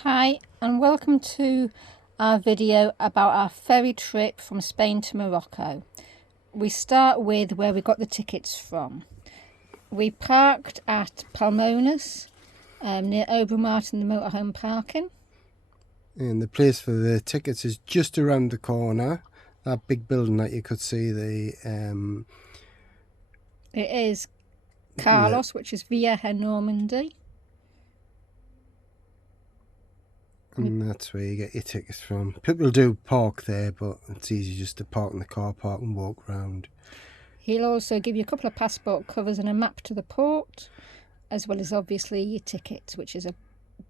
Hi and welcome to our video about our ferry trip from Spain to Morocco. We start with where we got the tickets from. We parked at Palmonas near Obermartin the motorhome parking. And the place for the tickets is just around the corner. That big building that you could see, It is Carlos, which is Via Normandy. And that's where you get your tickets from. People do park there, but it's easy just to park in the car park and walk around. He'll also give you a couple of passport covers and a map to the port, as well as obviously your tickets, which is a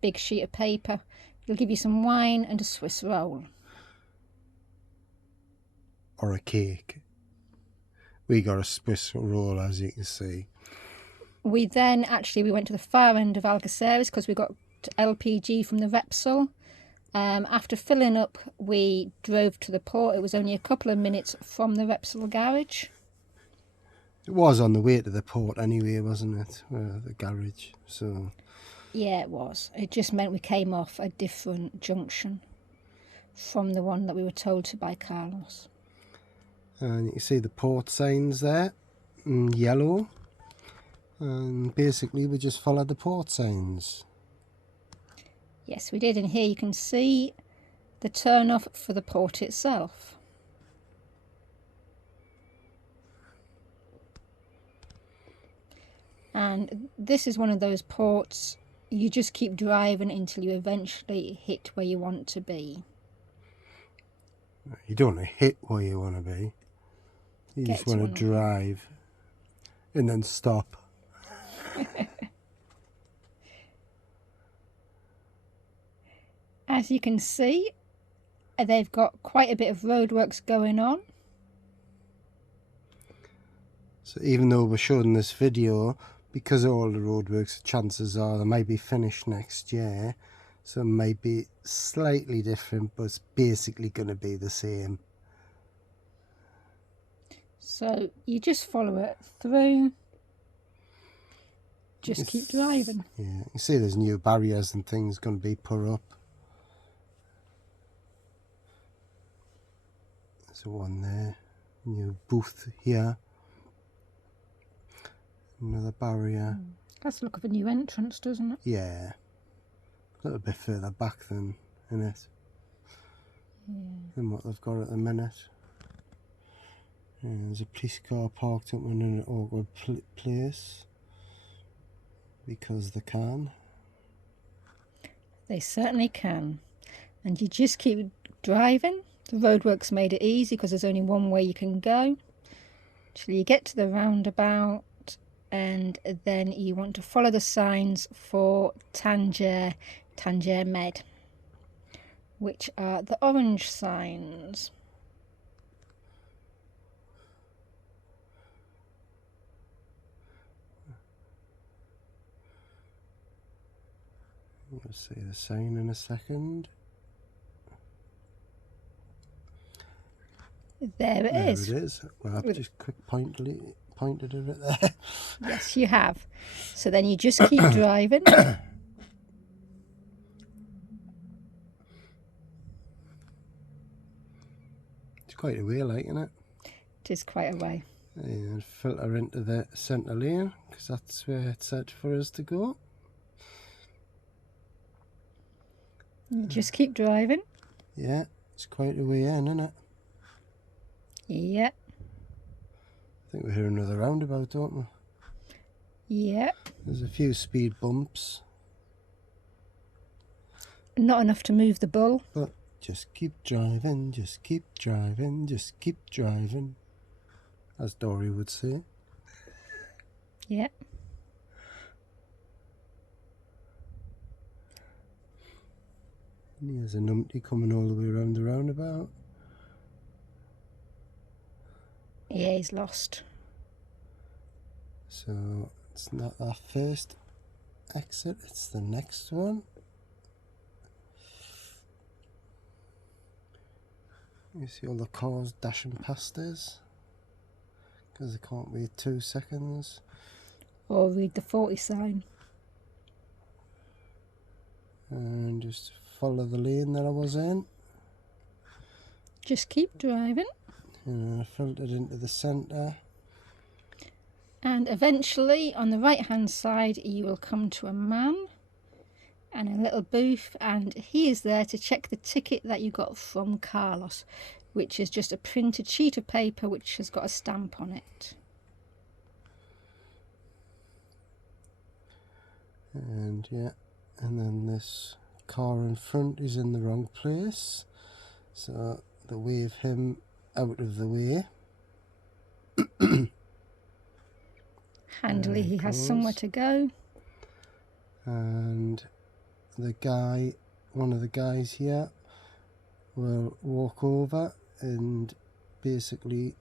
big sheet of paper. He'll give you some wine and a Swiss roll. Or a cake. We got a Swiss roll, as you can see. We went to the far end of Algeciras because we got LPG from the Repsol. After filling up, we drove to the port. It was only a couple of minutes from the Repsol garage. It was on the way to the port anyway, wasn't it? The garage. So yeah, it was. It just meant we came off a different junction from the one that we were told to by Carlos. And you can see the port signs there in yellow. And basically we just followed the port signs. Yes, we did, and here you can see the turn-off for the port itself. And this is one of those ports you just keep driving until you eventually hit where you want to be. You don't want to hit where you want to be. You just want to drive and then stop. As you can see, they've got quite a bit of roadworks going on. So even though we're showing this video, because of all the roadworks, chances are they might be finished next year. So it might be slightly different, but it's basically going to be the same. So you just follow it through. Just keep driving. Yeah, you see there's new barriers and things going to be put up. There's one there, new booth here. Another barrier. That's the look of a new entrance, doesn't it? Yeah. A little bit further back than in it. Yeah. Than what they've got at the minute. And there's a police car parked up in an awkward place. Because they can. They certainly can. And you just keep driving. The roadworks made it easy because there's only one way you can go. Till you get to the roundabout. And then you want to follow the signs for Tanger Med, which are the orange signs. You'll see the sign in a second. There it is. There it is. Well, I've just quick pointed at it there. Yes, you have. So then you just keep driving. It's quite a way, like, isn't it? It is quite a way. And filter into the centre lane, because that's where it's set for us to go. You just keep driving. Yeah, it's quite a way in, isn't it? Yeah. I think we're here another roundabout, don't we? Yeah. There's a few speed bumps. Not enough to move the bull. But just keep driving, just keep driving, just keep driving. As Dory would say. Yeah. And here's a numpty coming all the way around the roundabout. Yeah, he's lost. So it's not that first exit, it's the next one. You see all the cars dashing past us because they can't wait 2 seconds. Or read the 40 sign. And and just follow the lane that I was in. Just keep driving. And I filtered into the centre. And eventually, on the right-hand side, you will come to a man and a little booth, and he is there to check the ticket that you got from Carlos, which is just a printed sheet of paper which has got a stamp on it. And yeah, and then this car in front is in the wrong place, so they wave him out of the way. Handily, he has somewhere to go. And the guy, one of the guys here, will walk over, and basically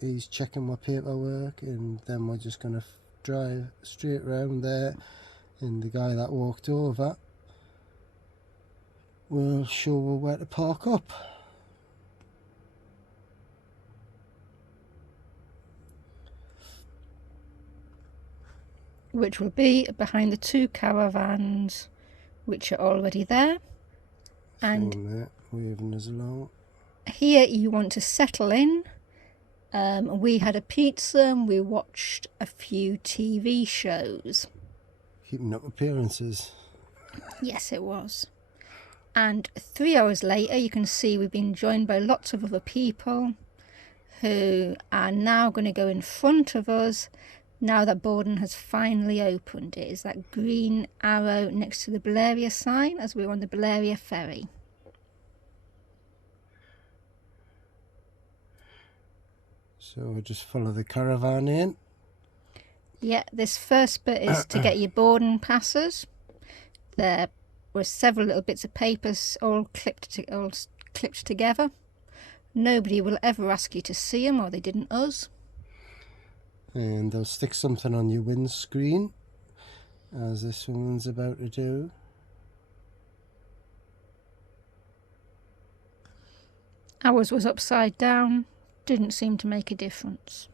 he's checking my paperwork, and then we're just going to drive straight around there, and the guy that walked over will show where to park up. Which will be behind the 2 caravans which are already there. And there, waving us along. Here you want to settle in. We had a pizza and we watched a few TV shows. Keeping up appearances. Yes, it was. And 3 hours later, you can see we've been joined by lots of other people who are now going to go in front of us now that Borden has finally opened. It is that green arrow next to the Balearia sign as we're on the Balearia ferry. So we'll just follow the caravan in. Yeah, this first bit is to get your boarding passes. There were several little bits of papers all clipped together. Nobody will ever ask you to see them, or they didn't us. And they'll stick something on your windscreen, as this woman's about to do. Ours was upside down, didn't seem to make a difference.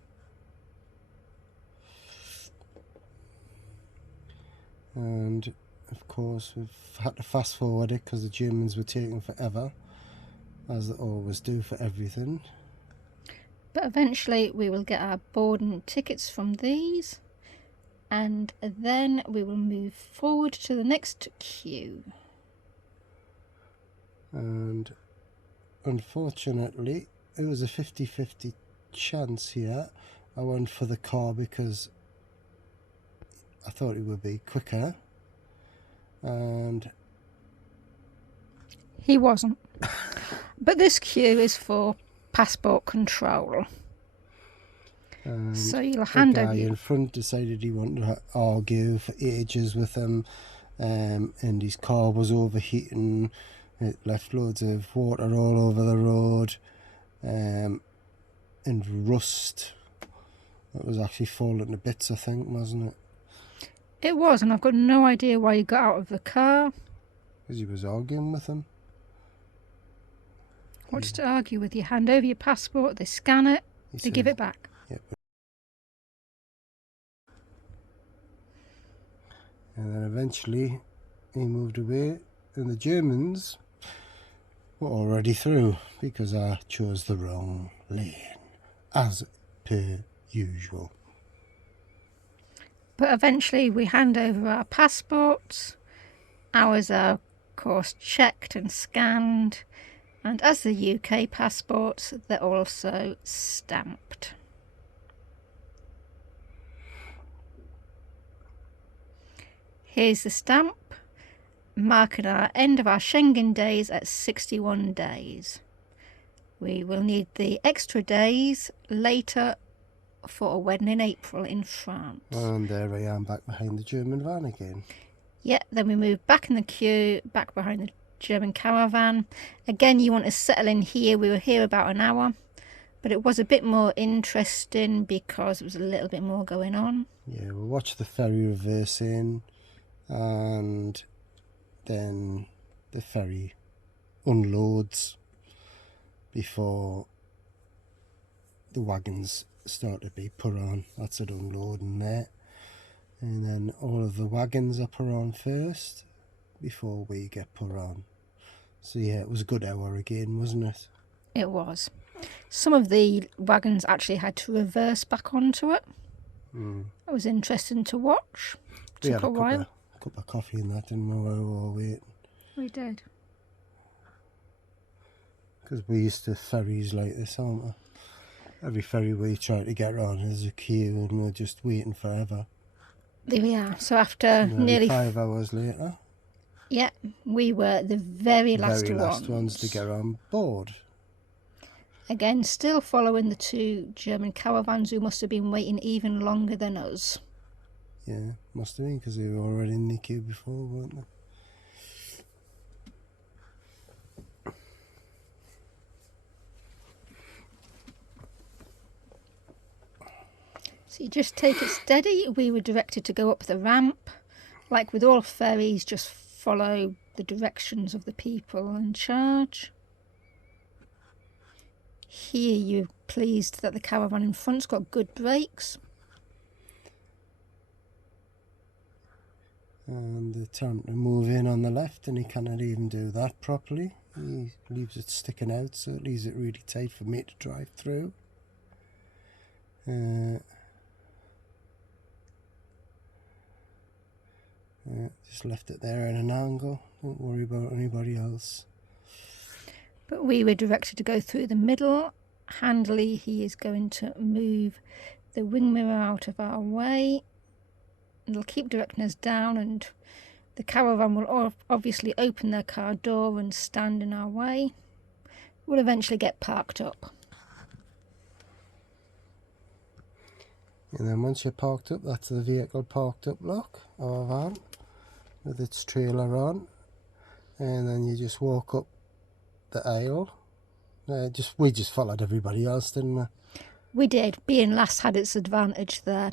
And of course we've had to fast forward it because the Germans were taking forever, as they always do for everything. But eventually we will get our boarding tickets from these, and then we will move forward to the next queue. And unfortunately it was a 50-50 chance here. I went for the car because I thought it would be quicker, and he wasn't. But this queue is for passport control. and so you'll hand the guy over in front decided he wanted to argue for ages with him, and his car was overheating. It left loads of water all over the road, and rust. It was actually falling to bits, I think, wasn't it? It was, and I've got no idea why he got out of the car. Because he was arguing with him. What's to argue with? You hand over your passport, they scan it, they give it back. Yep. And then eventually he moved away, and the Germans were already through because I chose the wrong lane, as per usual. But eventually we hand over our passports. Ours are, of course, checked and scanned, and as the UK passports, they're also stamped. Here's the stamp, marking our end of our Schengen days at 61 days. We will need the extra days later for a wedding in April in France. And there I am back behind the German van again. Yeah, then we move back in the queue, back behind the German caravan. Again, you want to settle in here. We were here about an hour, but it was a bit more interesting because there was a little bit more going on. Yeah, we'll watch the ferry reverse in, and then the ferry unloads before the wagons start to be put on. That's it, unloading there. And then all of the wagons are put on first, before we get put on. So yeah, it was a good hour again, wasn't it? It was. Some of the wagons actually had to reverse back onto it. It was interesting to watch. We Took had a while. cup of coffee and that, didn't we, while we were waiting? We did. Because we're used to ferries like this, aren't we? Every ferry we try to get on is a queue and we're just waiting forever. There we are. So after nearly 5 hours later. Yeah, we were the very last ones to get on board. Again, still following the two German caravans who must have been waiting even longer than us. Yeah, must have been, because they were already in the queue before, weren't they? So you just take it steady. We were directed to go up the ramp. Like with all ferries, just follow the directions of the people in charge. Here you're pleased that the caravan in front's got good brakes. And they're trying to move in on the left and he cannot even do that properly. He leaves it sticking out, so it leaves it really tight for me to drive through. Just left it there in an angle. Don't worry about anybody else. But we were directed to go through the middle. Handily, he is going to move the wing mirror out of our way. It'll keep directing us down, and the caravan will obviously open their car door and stand in our way. We'll eventually get parked up. And then once you're parked up, that's the vehicle parked up lock, our van, with its trailer on. And then you just walk up the aisle. We just followed everybody else, didn't we? We did. Being last had its advantage there,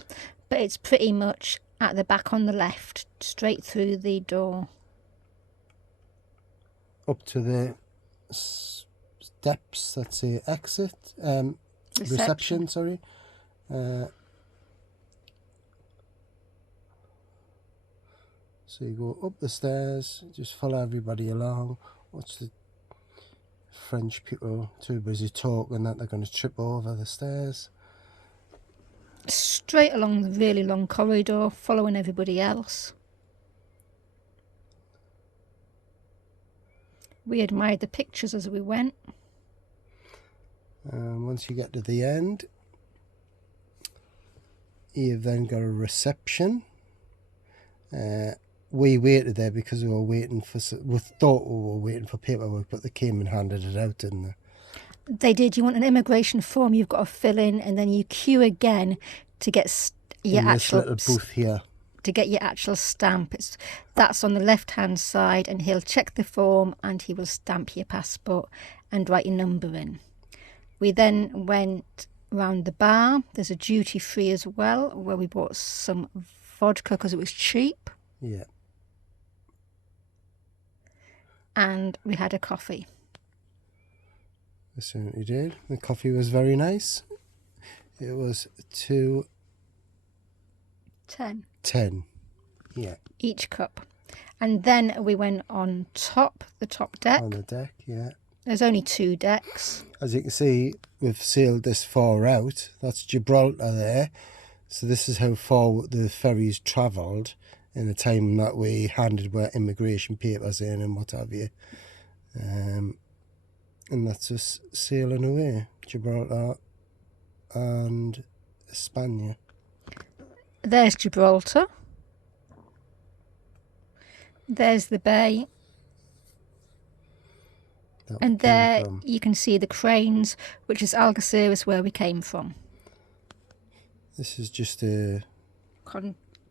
but it's pretty much at the back on the left, straight through the door. Up to the steps, that's the exit, reception, sorry. So you go up the stairs, just follow everybody along. Watch the French people too busy talking that they're going to trip over the stairs. Straight along the really long corridor, following everybody else. We admired the pictures as we went. Once you get to the end, you've then got a reception. We waited there because we were waiting for. We thought we were waiting for paperwork, but they came and handed it out, didn't they? They did. You want an immigration form you've got to fill in, and then you queue again to get your this little booth here. To get your actual stamp. That's on the left-hand side, and he'll check the form and he will stamp your passport and write your number in. We then went round the bar. There's a duty-free as well, where we bought some vodka because it was cheap. Yeah. And we had a coffee. We certainly did. The coffee was very nice. It was 2.10. Yeah. Each cup. And then we went on the top deck. On the deck, yeah. There's only 2 decks. As you can see, we've sailed this far out. That's Gibraltar there. So this is how far the ferries travelled in the time that we handed our immigration papers in and what have you. And that's us sailing away. Gibraltar and España. There's Gibraltar. There's the bay. And there you can see the cranes, which is Algeciras, where we came from. This is just a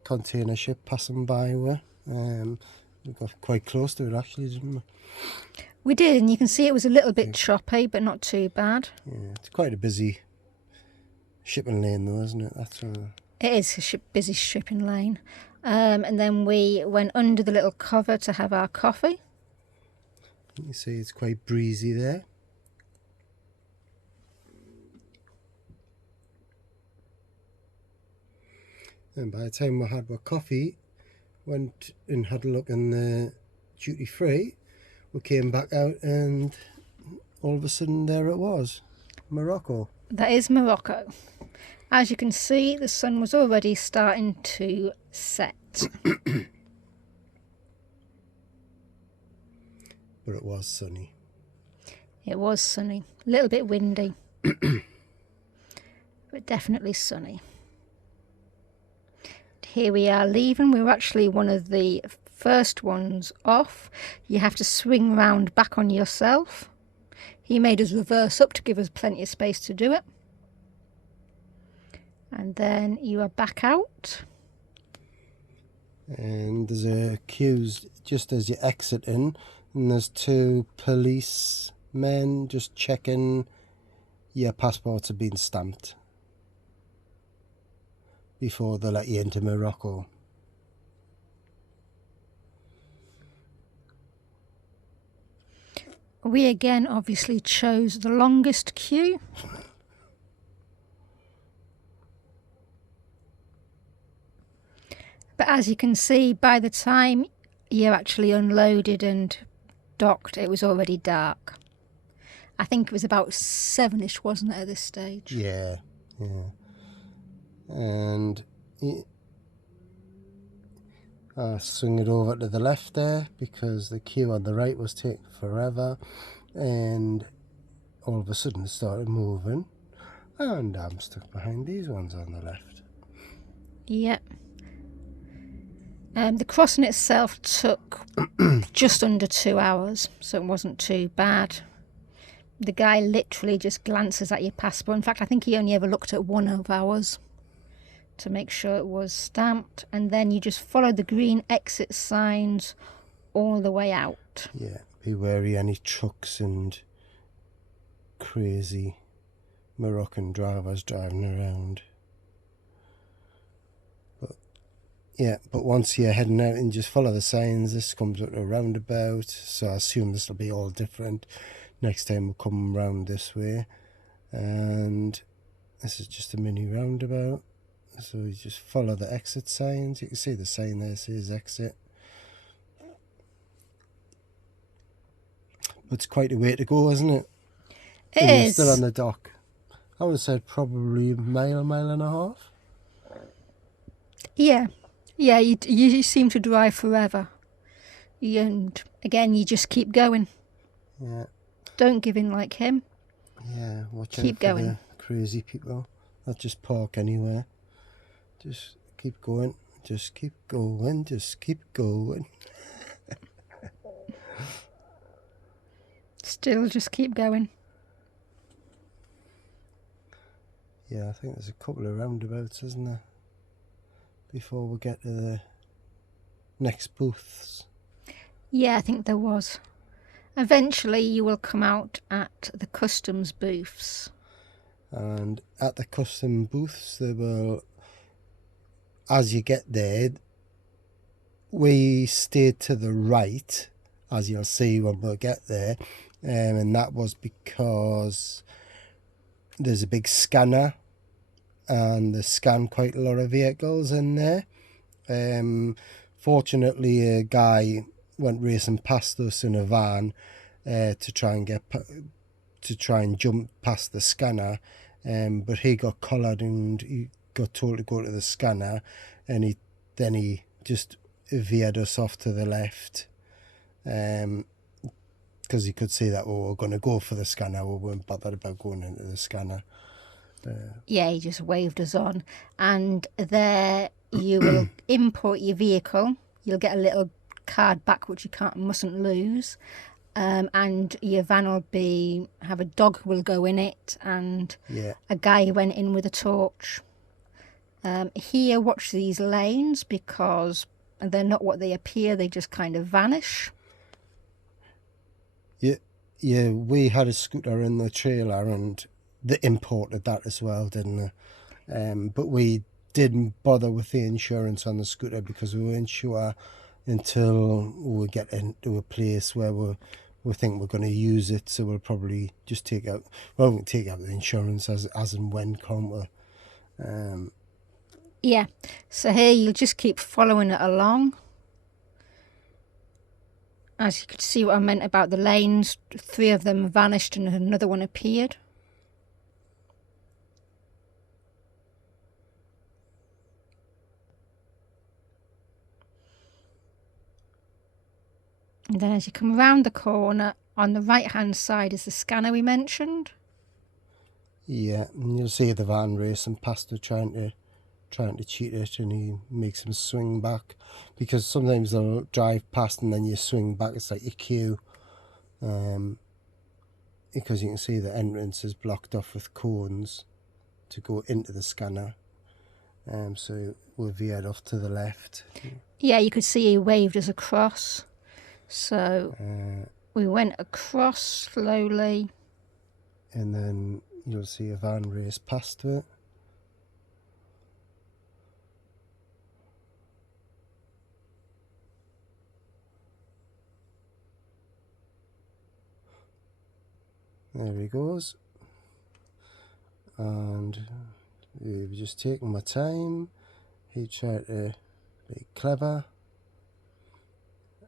container ship passing by. We got quite close to it actually, didn't we? We did, and you can see it was a little bit choppy, but not too bad. Yeah, it's quite a busy shipping lane though, isn't it? It is a busy shipping lane. And then we went under the little cover to have our coffee. You see it's quite breezy there. And by the time we had our coffee, went and had a look in the duty free, we came back out and all of a sudden there it was, Morocco. That is Morocco. As you can see, the sun was already starting to set. But it was sunny. It was sunny. A little bit windy. But definitely sunny. Here we are leaving. We were actually one of the first ones off. You have to swing round back on yourself. He made us reverse up to give us plenty of space to do it. And then you are back out. And there's a queues just as you exit in, and there's 2 policemen just checking your passports have been stamped before they let you into Morocco. We again obviously chose the longest queue. But as you can see, by the time you actually unloaded and docked, it was already dark. I think it was about 7ish, wasn't it, at this stage? Yeah. And I swing it over to the left there because the queue on the right was taking forever, and all of a sudden it started moving, and I'm stuck behind these ones on the left. Yep. The crossing itself took just under 2 hours, so it wasn't too bad. The guy literally just glances at your passport. In fact, I think he only ever looked at one of ours to make sure it was stamped, and then you just follow the green exit signs all the way out. Yeah, be wary any trucks and crazy Moroccan drivers driving around. But once you're heading out and just follow the signs, this comes up to a roundabout, so I assume this will be all different next time we come round this way. And this is just a mini roundabout, so you just follow the exit signs. You can see the sign there says exit. But it's quite a way to go, isn't it? It and is. You're still on the dock. I would have said probably a mile and a half. Yeah, you seem to drive forever. And again, you just keep going. Yeah. Don't give in like him. Yeah, watch Keep out for going. the crazy people. Not just park anywhere. Just keep going. Just keep going. Just keep going. Still just keep going. Yeah, I think there's a couple of roundabouts, isn't there? Before we get to the next booths. Yeah, I think there was. Eventually you will come out at the customs booths. And at the custom booths, they will, as you get there, we stayed to the right, as you'll see when we get there, and that was because there's a big scanner and they scan quite a lot of vehicles in there. Fortunately, a guy went racing past us in a van to try and jump past the scanner, but he got collared and he got told to go to the scanner, and he just veered us off to the left, because he could see that we were going to go for the scanner. We weren't bothered about going into the scanner. Yeah, he just waved us on, and there you will import your vehicle. You'll get a little card back which you mustn't lose, and your van will have a dog will go in it, and a guy went in with a torch. Here, watch these lanes because they're not what they appear. They just kind of vanish. Yeah, we had a scooter in the trailer and they imported that as well, didn't they? But we didn't bother with the insurance on the scooter because we weren't sure until we get into a place where we think we're going to use it, so we'll probably just take out the insurance as and when, can't we? Yeah, so here you'll just keep following it along, As you could see what I meant about the lanes, 3 of them vanished and another one appeared. And then as you come round the corner, on the right hand side is the scanner we mentioned. Yeah, and you'll see the van racing past her, trying to cheat it, and he makes him swing back, because sometimes they'll drive past and then you swing back. It's like your queue, because you can see the entrance is blocked off with cones to go into the scanner. So we veered off to the left. Yeah, you could see he waved us across. So we went across slowly. And then you'll see a van race past it. There he goes. And we were just taking my time. He tried to be clever.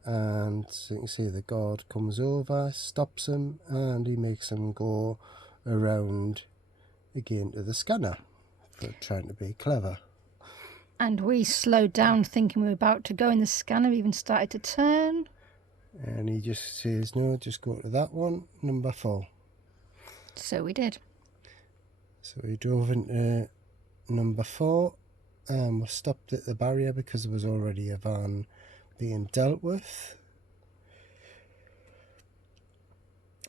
And so you can see the guard comes over, stops him, and he makes him go around again to the scanner for trying to be clever. And we slowed down thinking we were about to go in the scanner, even started to turn. And he just says, no, just go to that one, number 4. So we did. So we drove into number 4 and we stopped at the barrier because there was already a van being dealt with.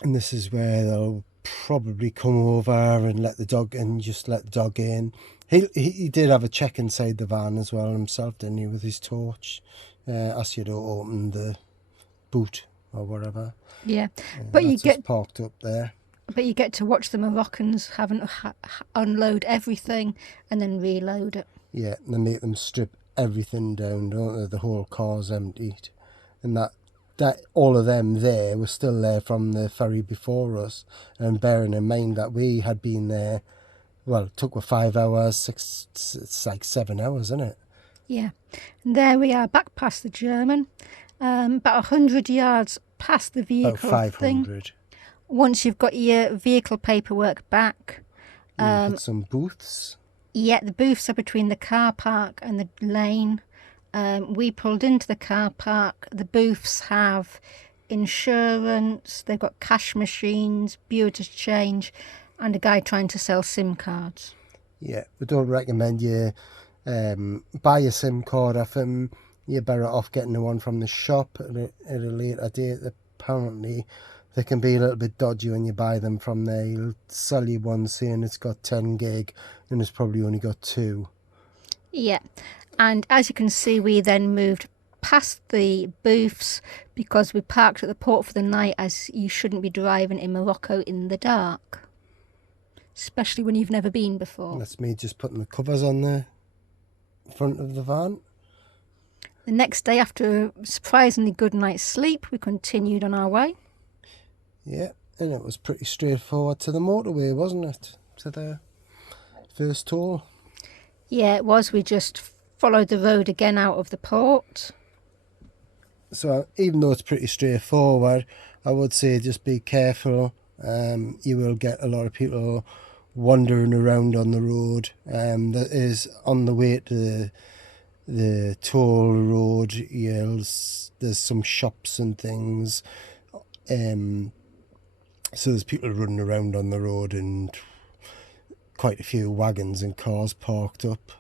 And this is where they'll probably come over and let the dog in. He did have a check inside the van as well himself, didn't he, with his torch. Asked you to open the boot or whatever. Yeah, but you get parked up there. But you get to watch the Moroccans having to unload everything and then reload it. Yeah, and they make them strip everything down, don't they? The whole car's emptied, and that all of them there were still there from the ferry before us. And bearing in mind that we had been there, well, it took 5 hours, it's like 7 hours, isn't it? Yeah, and there we are, back past the German, about 100 yards past the vehicle. About 500. Once you've got your vehicle paperwork back, you hit some booths. Yeah, the booths are between the car park and the lane. We pulled into the car park. The booths have insurance, they've got cash machines, bureau to change, and a guy trying to sell SIM cards. Yeah, we don't recommend you buy a SIM card off him. You're better off getting the one from the shop at a later date. Apparently they can be a little bit dodgy when you buy them from there. He'll sell you one saying it's got 10 gig and it's probably only got 2. Yeah, and as you can see, we then moved past the booths because we parked at the port for the night, as you shouldn't be driving in Morocco in the dark, especially when you've never been before. That's me just putting the covers on the front of the van. The next day, after a surprisingly good night's sleep, we continued on our way. Yeah, and it was pretty straightforward to the motorway, wasn't it? To the first toll. Yeah, it was. We just followed the road again out of the port. So even though it's pretty straightforward, I would say just be careful. You will get a lot of people wandering around on the road. That is on the way to the toll road. There's some shops and things. So there's people running around on the road and quite a few wagons and cars parked up.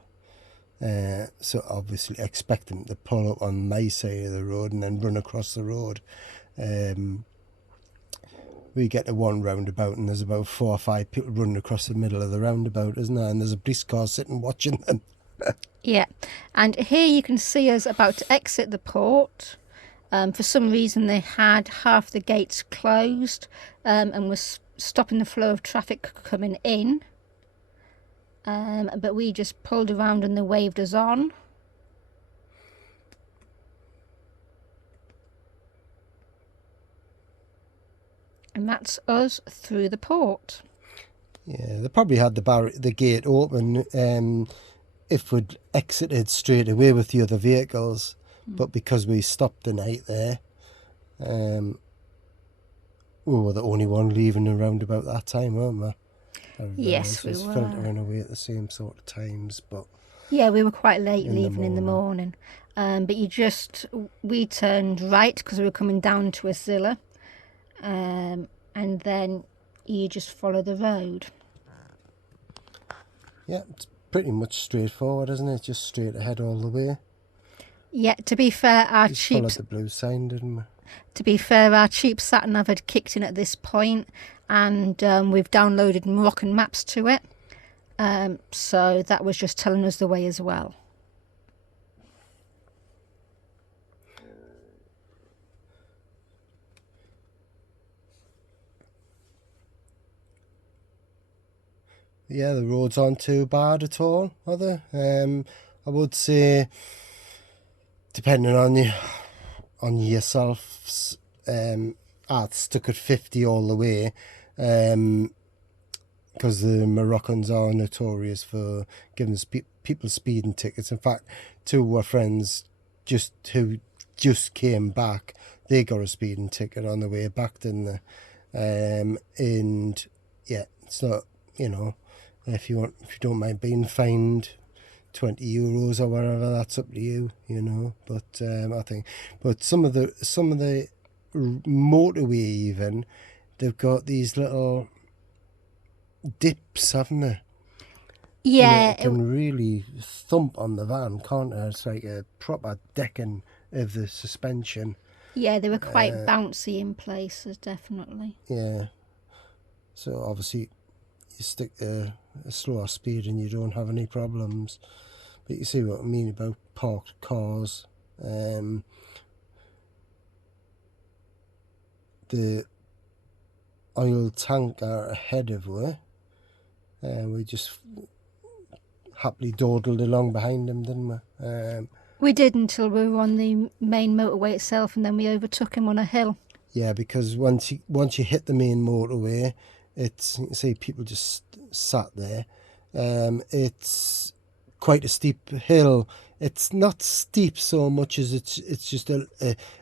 So obviously expect them to pull up on my side of the road and then run across the road. We get to one roundabout and there's about 4 or 5 people running across the middle of the roundabout, isn't there? And there's a police car sitting watching them. Yeah, and here you can see us about to exit the port. For some reason they had half the gates closed and was stopping the flow of traffic coming in. But we just pulled around and they waved us on. And that's us through the port. Yeah, they probably had the gate open if we'd exited straight away with the other vehicles. But because we stopped the night there, We were the only one leaving around about that time, weren't we? Yes, we just were. filtering away at the same sort of times, but Yeah, we were quite late in the leaving in the morning. But we turned right because we were coming down to Asilah, and then you just follow the road. yeah, it's pretty much straightforward, isn't it? Just straight ahead all the way. Yeah, to be fair, Just followed the blue sign, didn't we? our cheap sat nav had kicked in at this point, and we've downloaded Moroccan maps to it. So that was just telling us the way as well. Yeah, the roads aren't too bad at all, are they? I would say, depending on yourself, I'd stuck at 50 all the way, because the Moroccans are notorious for giving people speeding tickets. In fact, two of our friends who just came back, they got a speeding ticket on the way back, didn't they? And yeah, it's not, if you don't mind being fined €20 or whatever, that's up to you, But I think, some of the motorway even, they've got these little dips, haven't they? Yeah, And it can really thump on the van, can't it? It's like a proper decking of the suspension. yeah, they were quite bouncy in places, definitely. Yeah. So obviously you stick to a slower speed and you don't have any problems. But you see what I mean about parked cars. The oil tanker ahead of her, we just happily dawdled along behind him, didn't we? We did until we were on the main motorway itself, and then we overtook him on a hill. Yeah, because once you hit the main motorway, it's, you see people just sat there. It's quite a steep hill. It's not steep so much as it's just a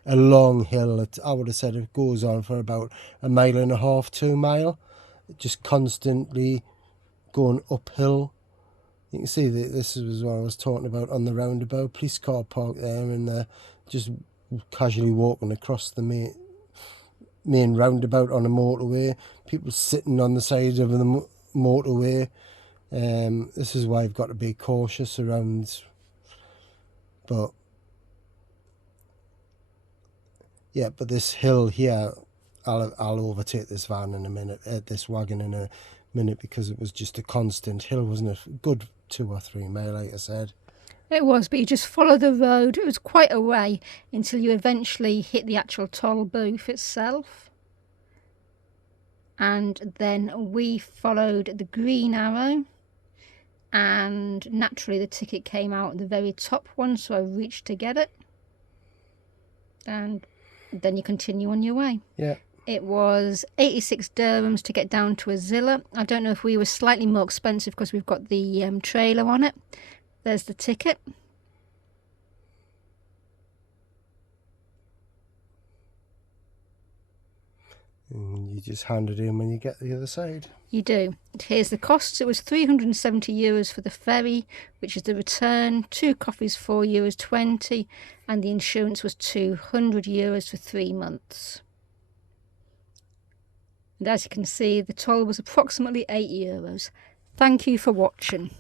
long hill. I would have said it goes on for about 1.5 miles, 2 miles, just constantly going uphill. You can see that this was what I was talking about on the roundabout. Police car parked there, and just casually walking across the main roundabout on a motorway. People sitting on the side of the motorway. This is why I've got to be cautious around. But yeah, but this hill here, I'll overtake this van in a minute, this wagon in a minute, because it was just a constant hill, wasn't it? Good 2 or 3 miles, like I said. It was, but you just follow the road. It was quite a way until you eventually hit the actual toll booth itself. And then we followed the green arrow, and naturally the ticket came out at the very top one, so I reached to get it. And then you continue on your way. Yeah. It was 86 dirhams to get down to Asilah. I don't know if we were slightly more expensive because we've got the trailer on it. There's the ticket. And you just hand it in when you get the other side. You do. Here's the costs. It was €370 for the ferry, which is the return, 2 coffees €4.20, and the insurance was €200 for 3 months. And as you can see, the toll was approximately €8. Thank you for watching.